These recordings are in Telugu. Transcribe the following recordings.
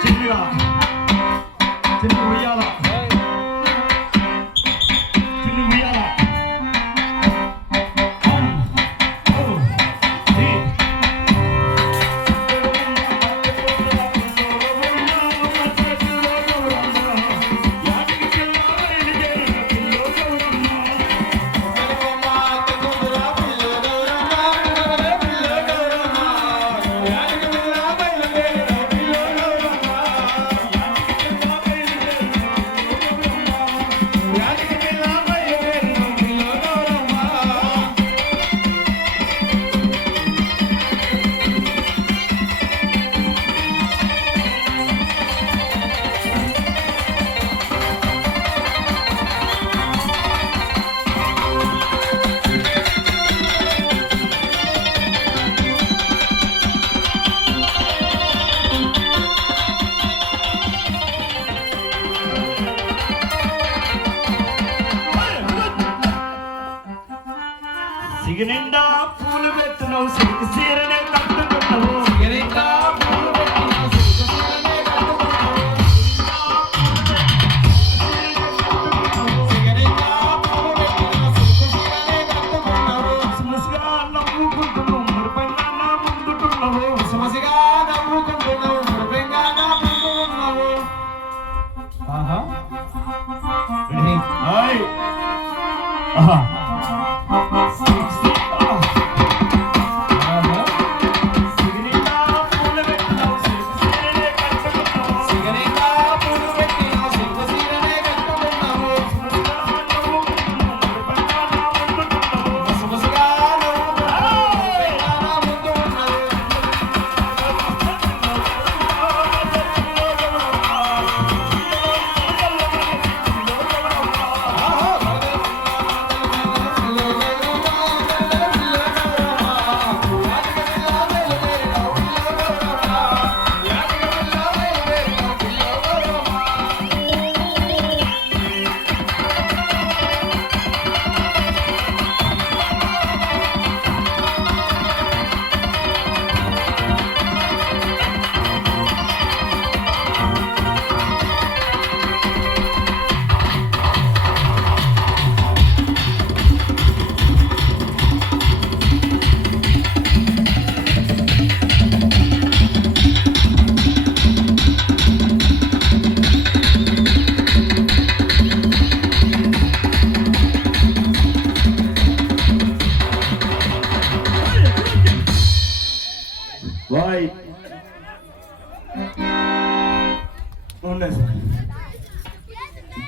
చిన్నగా చిన్న ఉయ్యాల సిగనిండా పూలు పెట్టినవు సిగ్గు సీరనే కట్టుకుంటావు సిగనిండా పూలు పెట్టినవు సిగ్గు సీరనే కట్టుకుంటావు సిగనిండా పూలు పెట్టినవు సిగ్గు సీరనే కట్టుకుంటావు సమస్యగా నవ్వుకుంటున్నావు మురిపంగా నా ముందుంటున్నావు సమస్యగా నవ్వుకుంటున్నావు మురిపంగా నా ముందున్నావు ఆహా హాయ్ ఆహా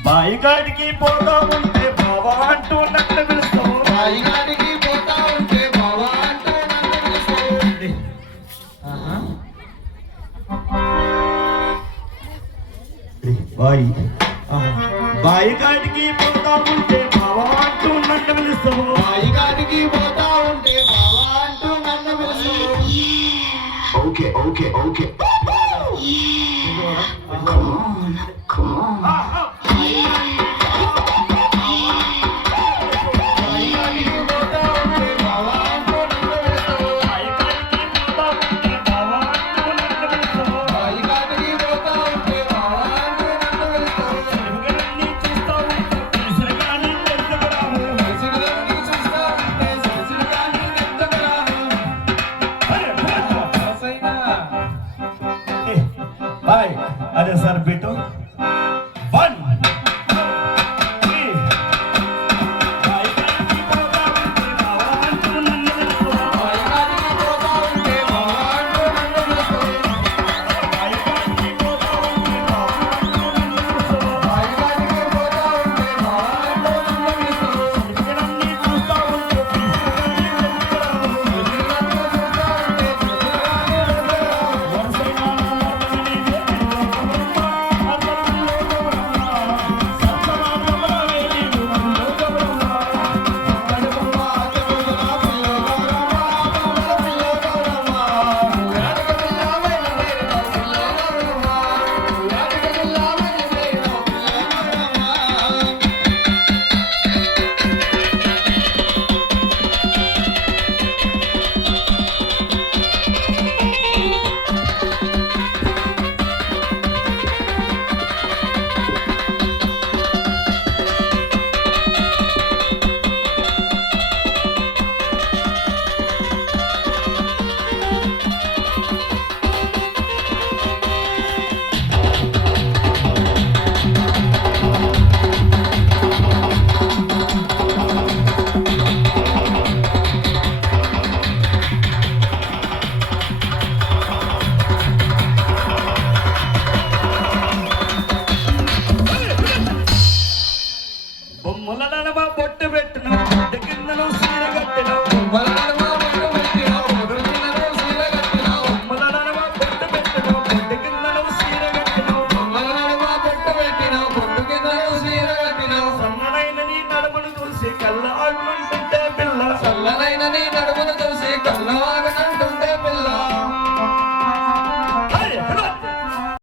బాయిగాడికి పోతా ఉంటే బావా అంటూ నన్ను పిలుస్తావు బాయిగాడికి పోతా ఉంటే బావా అంటూ నన్ను పిలుస్తావు బాయిగాడికి పోతా ఉంటే బావా అంటూ నన్ను పిలుస్తావు బాయిగాడికి పోతా ఉంటే బావా అంటూ నన్ను పిలుస్తావు okay okay okay Come on, come on. Bye. Ada sar beto.